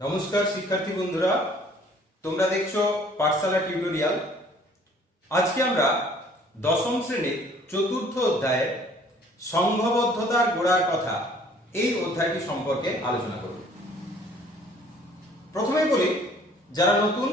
নমস্কার শিক্ষার্থী বন্ধুরা, তোমরা দেখছো পাঠশালা টিউটোরিয়াল। আজকে আমরা দশম শ্রেণীর চতুর্থ অধ্যায়ের সংঘবদ্ধতার গোড়ার কথা এই অধ্যায়টি সম্পর্কে আলোচনা করব। প্রথমেই বলি, যারা নতুন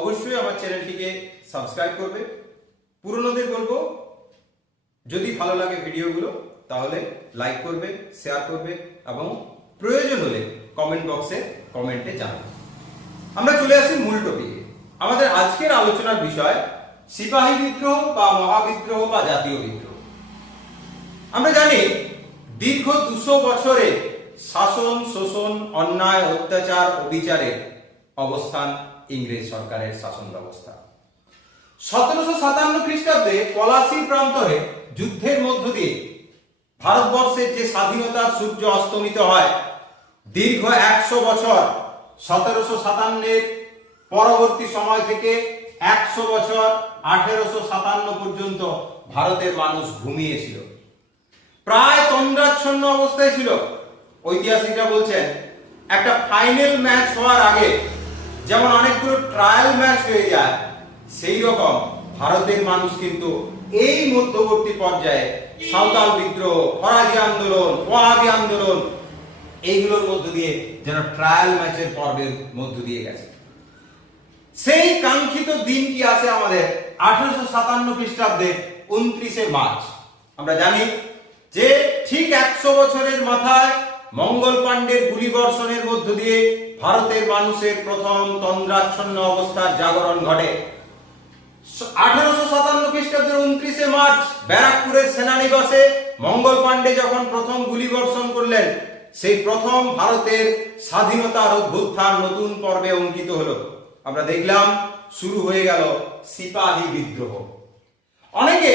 অবশ্যই আমার চ্যানেলটিকে সাবস্ক্রাইব করবে। পুরনোদের বলবো, যদি ভালো লাগে ভিডিওগুলো তাহলে লাইক করবে, শেয়ার করবে এবং প্রয়োজন হলে কমেন্ট বক্সে কমেন্টে জানাবে। আমরা চলে আসি মূল টপিকে। আমাদের আজকের আলোচনার বিষয় সিপাহী বিদ্রোহ বা মহাবিদ্রোহ বা জাতীয় বিদ্রোহ। আমরা জানি দীর্ঘ 200 বছরে শাসন, শোষণ, অন্যায়, অত্যাচার, অবিচারের অবস্থান ইংরেজ সরকারের শাসন ব্যবস্থা। 1757 খ্রিস্টাব্দে পলাশীর প্রান্তরে যুদ্ধের মধ্য দিয়ে ভারতবর্ষের যে স্বাধীনতার সূর্য অস্তমিত হয়, দীর্ঘ 100 বছর 1757 পরবর্তী সময় থেকে 100 বছর 1857 পর্যন্ত ভারতের মানুষ ঘুমিয়েছিল, প্রায় তন্দ্রাচ্ছন্ন অবস্থায় ছিল। ঐতিহাসিকরা বলছেন একটা ফাইনাল ম্যাচ হওয়ার আগে যেমন অনেকগুলো ট্রায়াল ম্যাচ হয়ে যায়, সেই রকম ভারতের মানুষ কিন্তু এই মধ্যবর্তী পর্যায়ে সাঁওতাল বিদ্রোহ, ফরাজি আন্দোলন, ওয়াহাবি আন্দোলন, এইগুলোর মধ্য দিয়ে যেন ট্রায়াল ম্যাচের পর্বের মধ্য দিয়ে গেছে। সেই কাঙ্ক্ষিত দিনটি আসে আমাদের 1857 খ্রিস্টাব্দে 29শে মার্চ। আমরা জানি যে ঠিক 100 বছরের মাথায় মঙ্গল পাণ্ডের গুলিবর্ষণের মধ্য দিয়ে ভারতের মানুষের প্রথম তন্দ্রাচ্ছন্ন অবস্থার জাগরণ ঘটে। 1857 খ্রিস্টাব্দের 29শে মার্চ ব্যারাকপুরের সেনানিবাসে মঙ্গল পাণ্ডে যখন প্রথম গুলিবর্ষণ করলেন, সেই প্রথম ভারতের স্বাধীনতার অভ্যুত্থান নতুন পর্বে অঙ্কিত হলো। আমরা দেখলাম শুরু হয়ে গেল সিপাহী বিদ্রোহ। অনেকে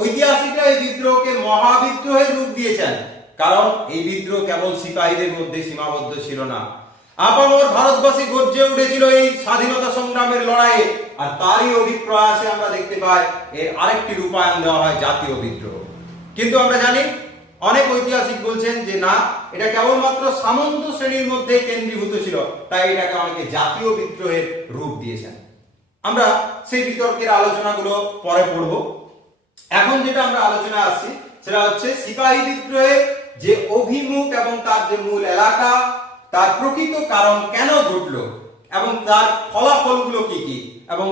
ঐতিহাসিকরা এই বিদ্রোহকে মহাবিদ্রোহের রূপ দিয়েছেন, কারণ এই বিদ্রোহ কেবল সিপাহীদের মধ্যে সীমাবদ্ধ ছিল না। আপামর ভারতবাসী গর্জে উঠেছিল এই স্বাধীনতা সংগ্রামের লড়াইয়ে, আর তারই অভিপ্রায়ে আমরা দেখতে পাই এর আরেকটি রূপায়ণ দেওয়া হয় জাতীয় বিদ্রোহ। কিন্তু আমরা জানি অনেক ঐতিহাসিক বলছেন যে না, এটা কেবলমাত্র সামন্ত শ্রেণীর মধ্যে কেন্দ্রীভূত ছিল, তাই এটাকে অনেকে জাতীয় বিদ্রোহের রূপ দিয়েছেন। আমরা সেই বিতর্কের আলোচনাগুলো পরে পড়ব। এখন যেটা আমরা আলোচনা আসছি সেটা হচ্ছে সিপাহী বিদ্রোহের যে অভিমুখ এবং তার যে মূল এলাকা, তার প্রকৃত কারণ কেন ঘটলো এবং তার ফলাফলগুলো কি কি, এবং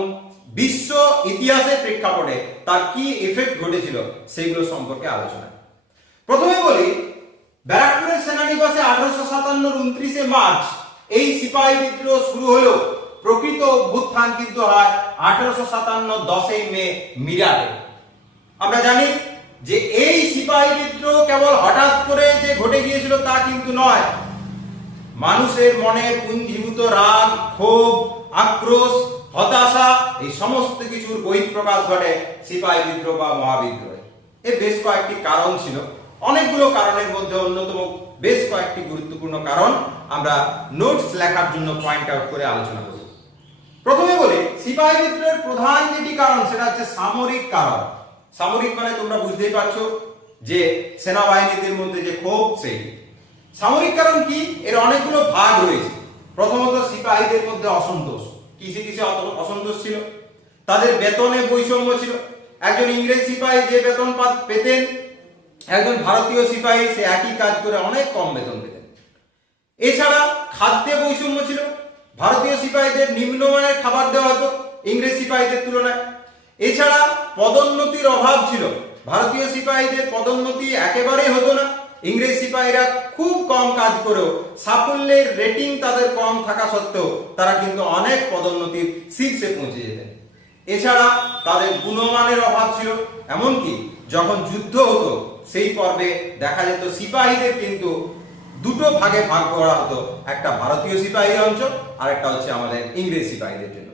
বিশ্ব ইতিহাসের প্রেক্ষাপটে তার কি এফেক্ট ঘটেছিল সেগুলো সম্পর্কে আলোচনা। প্রথমে বলি, ব্যারাকপুরের সেনানিবাসে 1857 29শে মার্চ এই সিপাহী বিদ্রোহ শুরু হলো। প্রকৃত অভ্যুত্থান কিন্তু হয় 1857 10ই মে মিরাটে। আমরা জানি যে এই সিপাহী বিদ্রোহ কেবল হঠাৎ করে যে ঘটে গিয়েছিল তা কিন্তু নয়। মানুষের মনে পুঞ্জীভূত রাগ, ক্ষোভ, আক্রোশ, হতাশা, এই সমস্ত কিছুর বহিঃপ্রকাশ ঘটে সিপাহী বিদ্রোহ বা মহাবিদ্রোহে। এর বেশ কয়েকটি কারণ ছিল। অনেকগুলো কারণের মধ্যে অন্যতম বেশ কয়েকটি গুরুত্বপূর্ণ কারণ আমরা নোটস লেখার জন্য পয়েন্ট আউট করে আলোচনা করব। প্রথমে বলি, সিপাহী বিদ্রোহের প্রধান যেটি কারণ সেটা হচ্ছে সামরিক কারণ। সামরিক মানে তোমরা বুঝতেই পারছো যে সেনাবাহিনীদের মধ্যে যে ক্ষোভ, সেই সামরিক কারণ কি, এর অনেকগুলো ভাগ রয়েছে। প্রথমত সিপাহীদের মধ্যে অসন্তোষ। কিসে কিসে অসন্তোষ ছিল? তাদের বেতনে বৈষম্য ছিল। একজন ইংরেজ সিপাহী যে বেতন পেতেন, একজন ভারতীয় সিপাহী সে একই কাজ করে অনেক কম বেতন পেতেন। এছাড়া খাদ্যে বৈষম্য ছিল। ভারতীয় সিপাহীদের নিম্নমানের খাবার দেওয়া হতো ইংরেজ সিপাহীদের তুলনায়। এছাড়া পদোন্নতির অভাব ছিল। ভারতীয় সিপাহীদের পদোন্নতি একেবারেই হতো না। ইংরেজ সিপাহীরা খুব কম কাজ করেও সাফল্যের রেটিং তাদের কম থাকা সত্ত্বেও তারা কিন্তু অনেক পদোন্নতির শীর্ষে পৌঁছে যেতেন। এছাড়া তাদের গুণমানের অভাব ছিল। এমনকি যখন যুদ্ধ হতো সেই পর্বে দেখা যেত সিপাহীদের কিন্তু দুটো ভাগে ভাগ করা হতো, একটা ভারতীয় সিপাহী অঞ্চল আর একটা হচ্ছে আমাদের ইংরেজ সিপাহীদের জন্য।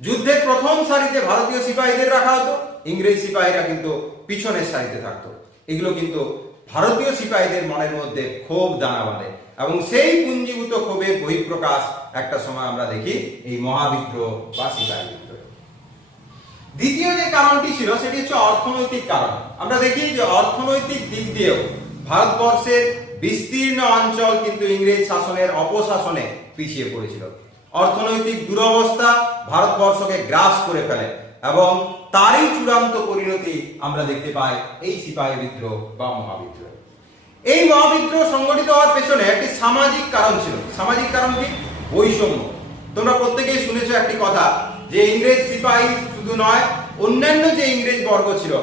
যুদ্ধের প্রথম সারিতে ভারতীয় সিপাহীদের রাখা হতো, ইংরেজ সিপাহীরা কিন্তু পিছনের সারিতে থাকতো। এগুলো কিন্তু ভারতীয় সিপাহীদের মনের মধ্যে ক্ষোভ দানা বাঁধে এবং সেই পুঞ্জীভূত ক্ষোভের বহিঃপ্রকাশ একটা সময় আমরা দেখি এই মহাবিদ্রোহ বা সিপাহী বিদ্রোহ। দ্বিতীয় যে কারণটি ছিল সেটি হচ্ছে অর্থনৈতিক কারণ। আমরা দেখি যে অর্থনৈতিক দিক দিয়েও ভারতবর্ষের বিস্তীর্ণ অঞ্চল কিন্তু ইংরেজ শাসনের অপশাসনে পিছিয়ে পড়েছিল। অর্থনৈতিক দুরবস্থা ভারতবর্ষকে গ্রাস করে ফেলে এবং তারই চূড়ান্ত পরিণতি আমরা দেখতে পাই এই সিপাহী বিদ্রোহ বা মহাবিদ্রোহ। এই মহাবিদ্রোহ সংগঠিত হওয়ার পেছনে একটি সামাজিক কারণ ছিল। সামাজিক কারণ কি? বৈষম্য। তোমরা প্রত্যেকেই শুনেছো একটি কথা যে ইংরেজ সিপাহী শুধু নয়, অন্যান্য যে ইংরেজ বর্গ ছিল,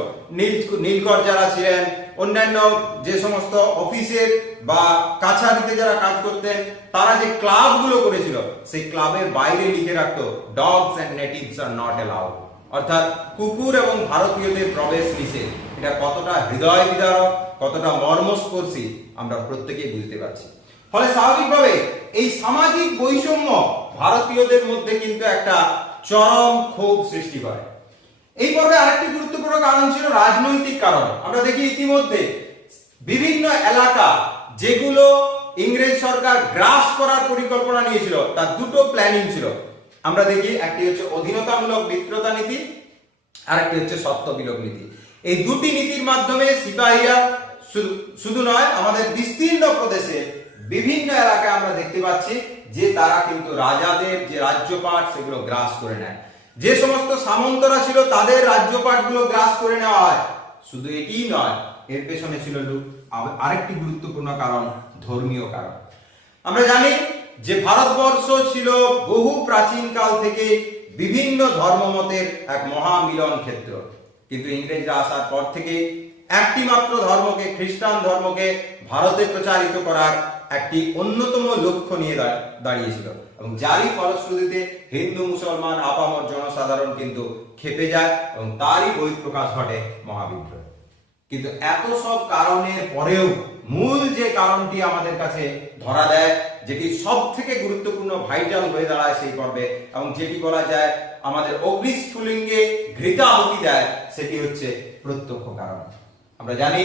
নীলকর যারা ছিলেন, অন্যান্য যে সমস্ত অফিসের বা কাছারিতে যারা কাজ করতেন, তারা যে ক্লাবগুলো করেছিল সেই ক্লাবের বাইরে লিখে রাখতো dogs and natives are not allowed, অর্থাৎ কুকুর এবং ভারতীয়দের প্রবেশ নিষেধ। এটা কতটা হৃদয় বিদারক, কতটা মর্মস্পর্শী আমরা প্রত্যেকেই বুঝতে পারছি। ফলে স্বাভাবিকভাবে এই সামাজিক বৈষম্য ভারতীয়দের মধ্যে কিন্তু একটা চরম ক্ষোভ সৃষ্টি করে। এই পর্বে আরেকটি গুরুত্বপূর্ণ কারণ ছিল রাজনৈতিক কারণ। আমরা দেখি ইতিমধ্যে বিভিন্ন এলাকা যেগুলো ইংরেজ সরকার গ্রাস করার পরিকল্পনা নিয়েছিল তার দুটো প্ল্যানিং ছিল। আমরা দেখি একটি হচ্ছে অধীনতামূলক মিত্রতা নীতি, আর একটি হচ্ছে সত্ত্ব বিলোপ নীতি। এই দুটি নীতির মাধ্যমে সিপাহীরা শুধু নয়, আমাদের বিস্তীর্ণ প্রদেশে বিভিন্ন এলাকায় আমরা দেখতে পাচ্ছি যে তারা কিন্তু রাজাদের যে রাজ্যপাট সেগুলো গ্রাস করে নেয়। যে সমস্ত সামন্তরা ছিল তাদের রাজ্যপাটগুলো গ্রাস করে নেওয়া হয়। শুধু এটিই নয়, এর পেছনে ছিল আরেকটি গুরুত্বপূর্ণ কারণ, ধর্মীয় কারণ। আমরা জানি যে ভারতবর্ষ ছিল বহু প্রাচীন কাল থেকে বিভিন্ন ধর্মমতের এক মহামিলন ক্ষেত্র, কিন্তু ইংরেজরা আসার পর থেকে একটি মাত্র ধর্মকে, খ্রিস্টান ধর্মকে ভারতে প্রচারিত করার একটি অন্যতম লক্ষ্য নিয়ে দাঁড়িয়েছিল এবং যারই ফলশ্রুতিতে হিন্দু মুসলমান আপামর জনসাধারণ কিন্তু খেপে যায় এবং তারই বহিঃপ্রকাশ ঘটে মহাবিদ্রোহ। কিন্তু এত সব কারণের পরেও মূল যে কারণটি আমাদের কাছে ধরা দেয়, যেটি সব থেকে গুরুত্বপূর্ণ, ভাইটাল হয়ে দাঁড়ায় সেই পর্বে এবং যেটি বলা যায় আমাদের অগ্নিস্ফুলিঙ্গে ঘৃতাহুতি দেয়, সেটি হচ্ছে প্রত্যক্ষ কারণ। আমরা জানি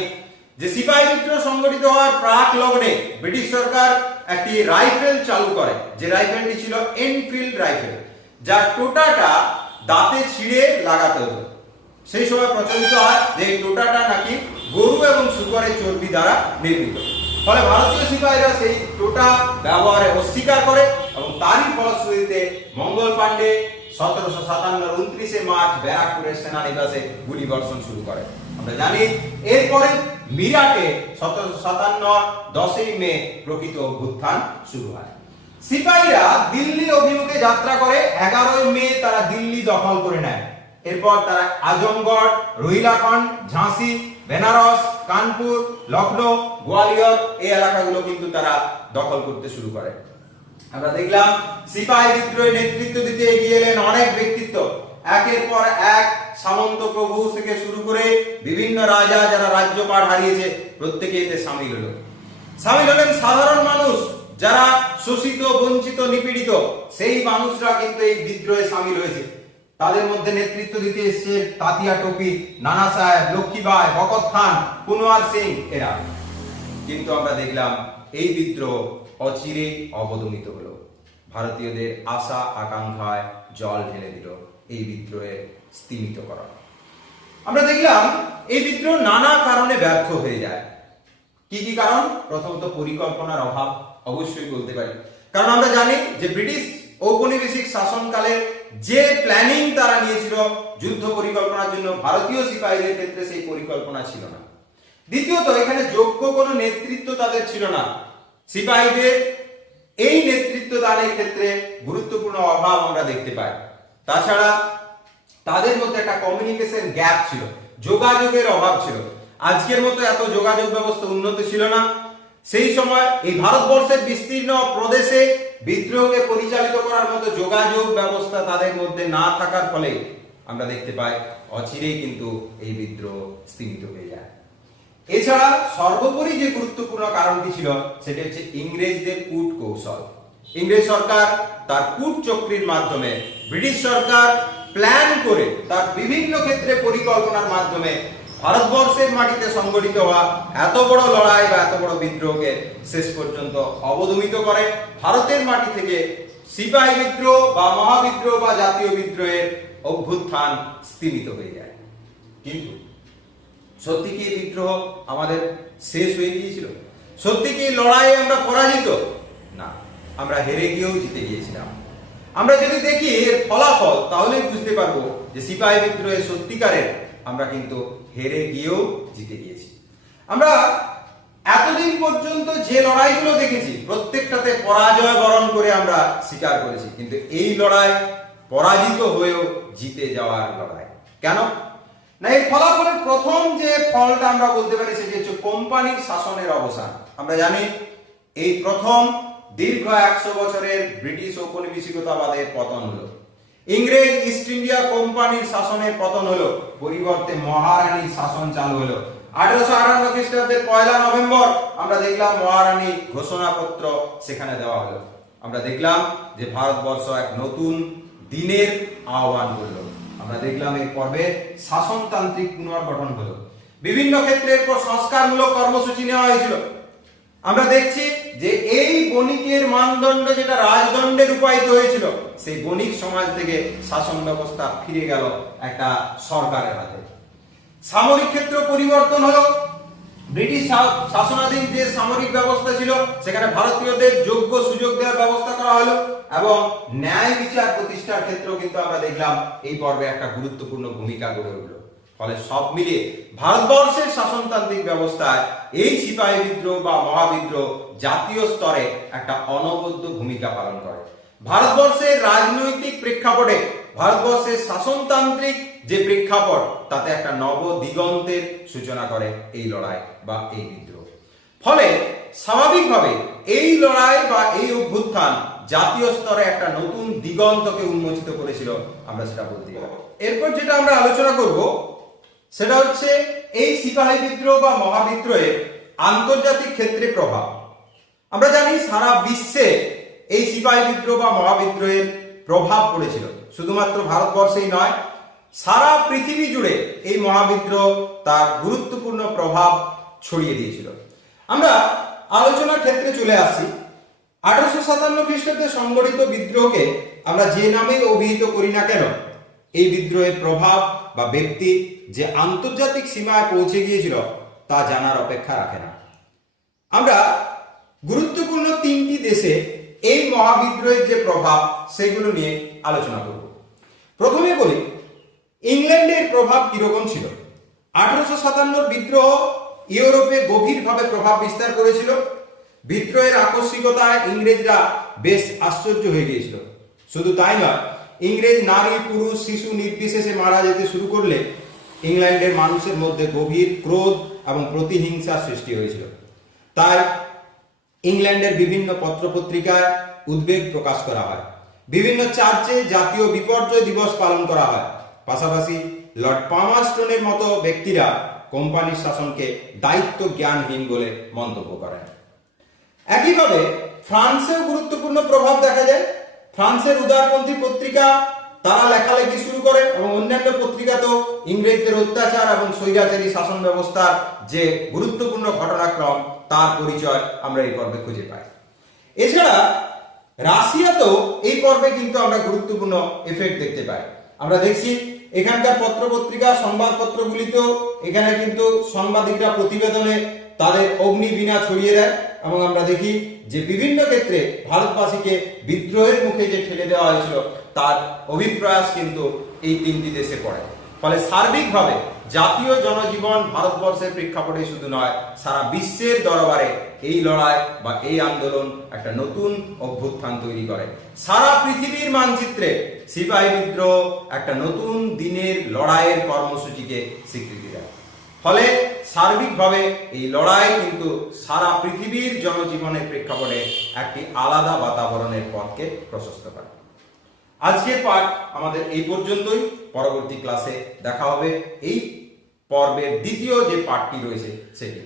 যে সিপাহী বিদ্রোহ সংগঠিত হওয়ার প্রাক লগ্নে ব্রিটিশ সরকার একটি রাইফেল চালু করে, যে রাইফেলটি ছিল এনফিল্ড রাইফেল, যার টোটাটা দাঁতে ছিঁড়ে লাগাতে হতো। সেই সময় প্রচলিত হয় যে এই টোটাটা নাকি গরু এবং শুকরের চর্বি দ্বারা নির্মিত। ফলে ভারতীয় সিপাহীরা সেই টোটা ব্যবহারে অস্বীকার করে এবং তারই ফলশ্রুতিতে মঙ্গল পাণ্ডে 1757 29 মার্চ ব্যারাকপুরের সেনানিবাসে গুলিবর্ষণ শুরু করে। আমরা জানি এরপরে মিরাটে 1757 10 মে প্রকৃত অভ্যুত্থান শুরু হয়। সিপাহীরা দিল্লি অভিমুখে যাত্রা করে। 11 মে তারা দিল্লি দখল করে নেয়। এরপর তারা আজমগড়, রোহিলাখন্ড, ঝাঁসি, বেনারস, কানপুর, লখনৌ, গোয়ালিয়র এই এলাকাগুলো কিন্তু তারা দখল করতে শুরু করে। আমরা দেখলাম সিপাহী বিদ্রোহে নেতৃত্ব দিতে এগিয়ে এলেন অনেক ব্যক্তিত্ব। একের পর এক সামন্ত প্রভু থেকে শুরু করে বিভিন্ন রাজা যারা রাজ্যপাট হারিয়েছে প্রত্যেকে এতে সামিল হলেন সাধারণ মানুষ যারা শোষিত, বঞ্চিত, নিপীড়িত, সেই মানুষরা কিন্তু এই বিদ্রোহে সামিল হয়েছে। তাদের মধ্যে নেতৃত্ব দিতে এসেছে তাতিয়া টোপি, নানা সাহেব, লক্ষ্মীবাই, ভগৎ খান, কুনওয়ার সিং এরা। কিন্তু আমরা দেখলাম এই বিদ্রোহ অচিরে অবদমিত হলো। ভারতীয়দের আশা আকাঙ্ক্ষায় জল ঢেলে দিল এই বিদ্রোহের স্তিমিত করা। আমরা দেখলাম এই বিদ্রোহ নানা কারণে ব্যর্থ হয়ে যায়। কি কি কারণ? প্রথমত পরিকল্পনার অভাব, অবশ্যই বলতে পারি। কারণ আমরা জানি যে ব্রিটিশ ঔপনিবেশিক শাসনকালে যে প্ল্যানিং তারা নিয়েছিল যুদ্ধ পরিকল্পনার জন্য, ভারতীয় সিপাহীদের ক্ষেত্রে সেই পরিকল্পনা ছিল না। দ্বিতীয়ত এখানে যোগ্য কোনো নেতৃত্ব তাদের ছিল না। সিপাহীদের এই নেতৃত্ব দানের ক্ষেত্রে গুরুত্বপূর্ণ অভাব আমরা দেখতে পাই। তাছাড়া তাদের মধ্যে একটা কমিউনিকেশন গ্যাপ ছিল, যোগাযোগের অভাব ছিল। আজকের মতো এত যোগাযোগ ব্যবস্থা উন্নত ছিল না। সেই সময় এই ভারতবর্ষের বিস্তীর্ণ প্রদেশে বিদ্রোহকে পরিচালিত করার মতো যোগাযোগ ব্যবস্থা তাদের মধ্যে না থাকার ফলে আমরা দেখতে পাই অচিরেই কিন্তু এই বিদ্রোহ স্তিমিত হয়ে যায়। এছাড়া সর্বোপরি যে গুরুত্বপূর্ণ কারণটি ছিল সেটি হচ্ছে ইংরেজদের কূট কৌশল। ইংরেজ সরকার তার কূট চক্রীর মাধ্যমে, ব্রিটিশ সরকার প্ল্যান করে তার বিভিন্ন ক্ষেত্রে পরিকল্পনার মাধ্যমে ভারতবর্ষের মাটিতে সংগঠিত হওয়া এত বড় লড়াই বা এত বড় বিদ্রোহকে শেষ পর্যন্ত অবদমিত করে। ভারতের মাটি থেকে সিপাহী বিদ্রোহ বা মহাবিদ্রোহ বা জাতীয় বিদ্রোহের অভ্যুত্থান স্তিমিত হয়ে যায়। কিন্তু সত্যি কি বিদ্রোহ আমাদের শেষ হয়ে গিয়েছিল? সত্যি কি লড়াইয়ে আমরা পরাজিত? না। আমরা হেরে গিয়েও জিতে গিয়েছিলাম। আমরা যদি দেখি এর ফলাফল তাহলেই বুঝতে পারবো যে সিপাহী বিদ্রোহে সত্যিকারের আমরা কিন্তু হেরে গিয়েও জিতে গিয়েছি। আমরা এতদিন পর্যন্ত যে লড়াইগুলো দেখেছি প্রত্যেকটাতে পরাজয় বরণ করে আমরা স্বীকার করেছি, কিন্তু এই লড়াই পরাজিত হয়েও জিতে যাওয়ার লড়াই। কেন না, এর ফলাফলের প্রথম যে ফলটা আমরা বলতে পারি সেটি হচ্ছে কোম্পানির শাসনের অবসান। আমরা জানি এই প্রথম দীর্ঘ 100 বছরের ব্রিটিশ ঔপনিবেশিকতাবাদের পতন হলো, ইংরেজ ইস্ট ইন্ডিয়া কোম্পানির শাসনের পতন হলো, পরিবর্তে মহারানীর শাসন চালু হলো। 1858 খ্রিস্টাব্দের 1 নভেম্বর আমরা দেখলাম মহারানী ঘোষণাপত্র সেখানে দেওয়া হলো। আমরা দেখলাম যে ভারতবর্ষ এক নতুন দিনের আহ্বান করলো। আমরা দেখলাম এই পর্বে শাসনতান্ত্রিক পুনর্গঠন হলো, বিভিন্ন ক্ষেত্রে এরপর সংস্কারমূলক কর্মসূচি নেওয়া হয়েছিল। আমরা দেখছি যে এই বণিকের মানদণ্ড যেটা রাজদণ্ডে রূপায়িত হয়েছিল, সেই বণিক সমাজ থেকে শাসন ব্যবস্থা ফিরে গেল একটা সরকারের হাতে। সামরিক ক্ষেত্র পরিবর্তন হলো, ব্রিটিশ শাসনাধীন যে সামরিক ব্যবস্থা ছিল সেখানে ভারতীয়দের যোগ্য সুযোগ দেওয়ার ব্যবস্থা করা হলো, এবং ন্যায় বিচার প্রতিষ্ঠার ক্ষেত্রেও কিন্তু আমরা দেখলাম এই পর্বে একটা গুরুত্বপূর্ণ ভূমিকা গড়ে উঠলো। ফলে সব মিলিয়ে ভারতবর্ষের শাসনতান্ত্রিক ব্যবস্থায় এই সিপাহী বিদ্রোহ বা মহাবিদ্রোহ জাতীয় স্তরে একটা অনবদ্য ভূমিকা পালন করে। ভারতবর্ষের রাজনৈতিক প্রেক্ষাপটে ভারতবর্ষের শাসনতান্ত্রিক যে প্রেক্ষাপট তাতে একটা নব দিগন্তের সূচনা করে এই লড়াই বা এই বিদ্রোহ। ফলে স্বাভাবিকভাবে এই লড়াই বা এই অভ্যুত্থান জাতীয় স্তরে একটা নতুন দিগন্তকে উন্মোচিত করেছিল, আমরা সেটা বলতে পারি। এরপর যেটা আমরা আলোচনা করব সেটা হচ্ছে এই সিপাহী বিদ্রোহ বা মহাবিদ্রোহের আন্তর্জাতিক ক্ষেত্রে প্রভাব। আমরা জানি সারা বিশ্বে এই সিপাহী বিদ্রোহ বা মহাবিদ্রোহের প্রভাব পড়েছিল, শুধুমাত্র ভারতবর্ষেই নয়, সারা পৃথিবী জুড়ে এই মহাবিদ্রোহ তার গুরুত্বপূর্ণ প্রভাব ছড়িয়ে দিয়েছিল। আমরা আলোচনার ক্ষেত্রে চলে আসছি। 1857 খ্রিস্টাব্দে সংগঠিত বিদ্রোহকে আমরা যে নামে অভিহিত করি না কেন, এই বিদ্রোহের প্রভাব বা ব্যক্তি যে আন্তর্জাতিক সীমায় পৌঁছে গিয়েছিল তা জানার অপেক্ষা রাখে না। আমরা গুরুত্বপূর্ণ 3টি দেশে এই মহাবিদ্রোহের যে প্রভাব সেগুলো নিয়ে আলোচনা করব। প্রথমে বলি ইংল্যান্ডের প্রভাব কিরকম ছিল। 1857 বিদ্রোহ ইউরোপে গভীরভাবে প্রভাব বিস্তার করেছিল। বিদ্রোহের আকস্মিকতায় ইংরেজরা বেশ আশ্চর্য হয়ে গিয়েছিল। শুধু তাই নয়, ইংরেজ নারী পুরুষ শিশু নির্বিশেষে মারা যেতে শুরু করলে ইংল্যান্ডের মানুষের মধ্যে গভীর ক্রোধ এবং প্রতিহিংসা সৃষ্টি হয়েছিল। তাই ইংল্যান্ডের বিভিন্ন পত্রপত্রিকায় উদ্বেগ প্রকাশ করা হয়, বিভিন্ন চার্চে জাতীয় বিপর্যয় দিবস পালন করা হয়। পাশাপাশি লর্ড পামারস্টোনের মতো ব্যক্তিরা কোম্পানির শাসনকে দায়িত্ব জ্ঞানহীন বলে মন্তব্য করেন। একইভাবে ফ্রান্সেও গুরুত্বপূর্ণ প্রভাব দেখা যায়। ফ্রান্সের উদারপন্থী পত্রিকা তারা লেখালেখি শুরু করে এবং অন্যান্য পত্রিকাতেও ইংরেজদের অত্যাচার এবং স্বৈরাচারী শাসন ব্যবস্থার যে গুরুত্বপূর্ণ ঘটনাক্রম তার পরিচয় আমরা এই পর্বে খুঁজে পাই। এছাড়া রাশিয়াতেও এই পর্বে কিন্তু আমরা গুরুত্বপূর্ণ এফেক্ট দেখতে পাই। আমরা দেখছি এখানকার পত্রপত্রিকা সংবাদপত্রগুলিতেও এখানে কিন্তু সাংবাদিকরা প্রতিবেদনে তাদের অগ্নিবীণা ছড়িয়ে দেয়, এবং আমরা দেখি যে বিভিন্ন ক্ষেত্রে ভারতবাসীকে বিদ্রোহের মুখে যে ঠেলে দেওয়া হয়েছিল তার অভিপ্রয়াস কিন্তু এই 3টি দেশে পড়ে। ফলে সার্বিকভাবে জাতীয় জনজীবন ভারতবর্ষের প্রেক্ষাপটে শুধু নয়, সারা বিশ্বের দরবারে এই লড়াই বা এই আন্দোলন একটা নতুন অভ্যুত্থান তৈরি করে। সারা পৃথিবীর মানচিত্রে সিপাহী বিদ্রোহ একটা নতুন দিনের লড়াইয়ের কর্মসূচিকে স্বীকৃতি দেয়। ফলে সার্বিকভাবে এই লড়াই কিন্তু সারা পৃথিবীর জনজীবনের প্রেক্ষাপটে একটি আলাদা বাতাবরণের পথকে প্রশস্ত করে। আজকের পাঠ আমাদের এই পর্যন্তই। পরবর্তী ক্লাসে দেখা হবে এই পর্বের দ্বিতীয় যে পাঠটি রয়েছে সেটি।